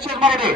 बक्षीस मराठी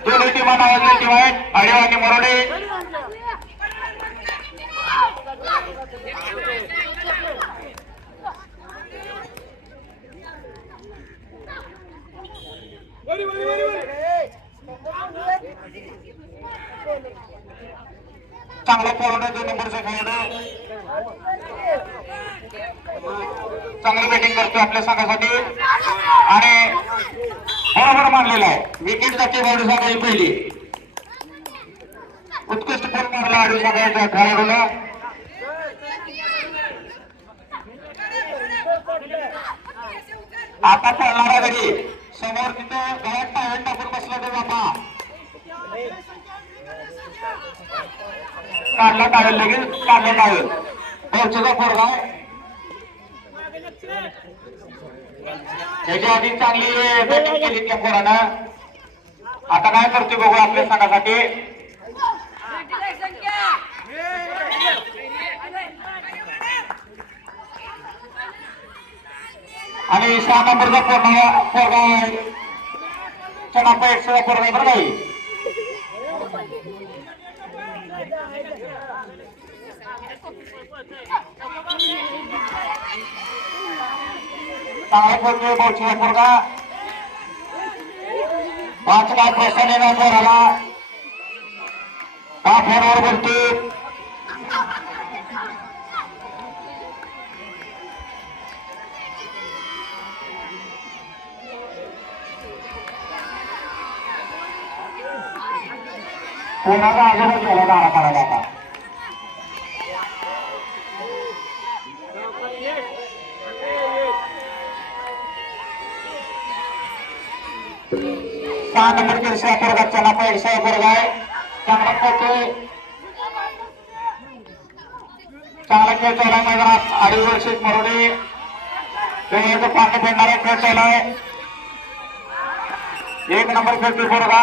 दोन्ही टीमा नावाची टीम आहेत आडिओ आणि मरोडे चांगला पोराडा दोन नंबरचा खेळाडू चांगली बॅटिंग करतो आपल्या संघासाठी. आणि बरोबर मानलेला आहे. विकेट जाते बाजू सांगायची पहिली. उत्कृष्ट फोन मारला आडू सांगायचा खेळाडूला. आता पळणारा घरी. समोर तिथं गळ्यात टावेल टाकून बसला तो बाबा. काढला काढेल लगेच काढला काढेल पोहोचचा पोरगा आहे. त्याच्या आधी चांगली बॅटिंग केली त्या पोरानं. आता काय करते बघू आपल्या संघासाठी. आणि सहा नंबरचा पोरगा पोरगा आहे चणापा एकशे पोरगा बरं काही चांगला पोरगे भाऊची पोरगा. पाच लाख प्रोत्साहन येणार पोराला. हा फोनवर बोलतो कोणाला अजूनच केला दारा करायला आता? सहा नंबर केरसा पोरगा चला पैसा पोरगा आहे. चांगला खेळतोय चांगला खेळ नगरात अडीच वर्ष मरोडे. तो पाणी फेडणारा खेळ चालू आहे. एक नंबर खेळतोय पोरगा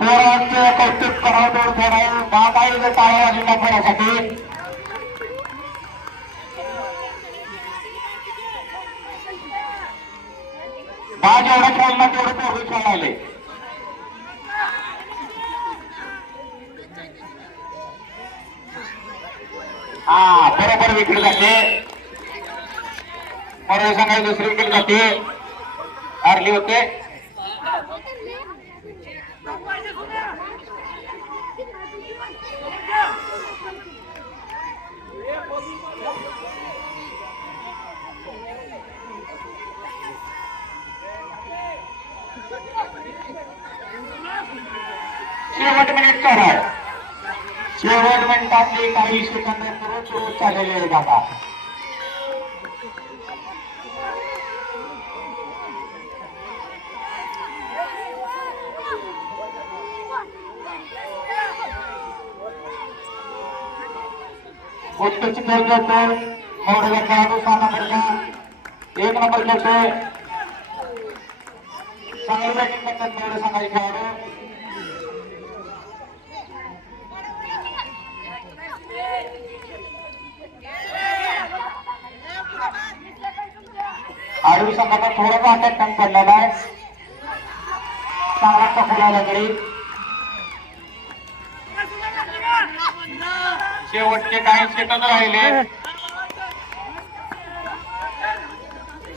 पोरांचे कौतुक करावं तेवढं थोडं बाप आहे जर टाळ्या वाजवल्या पोरासाठी बा जेवढं खेळला तेवढं पोरं खेळायले हा बरोबर विकेट जाते. बरोबर सांगायला दुसरी विकेट जाते. हरली होते. शेवट मिनिट चालू शेवट मिनिटातली काही सेकंद रोज रोज चाललेले जातात उत्कृष्ट खेळ मोठ्या खेळाडू एक नंबर खेळतोय चांगली बॅटिंग करतात मोठे सांगायचे खेळाडू आडवी संघाचा थोडासा अटॅक कमी पडलेला आहे चांगला पकडला तरी शेवटचे काही सेकंद राहिले.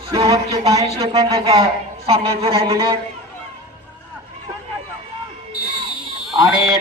शेवटचे काही सेकंद सामन्याचे राहिलेले आणि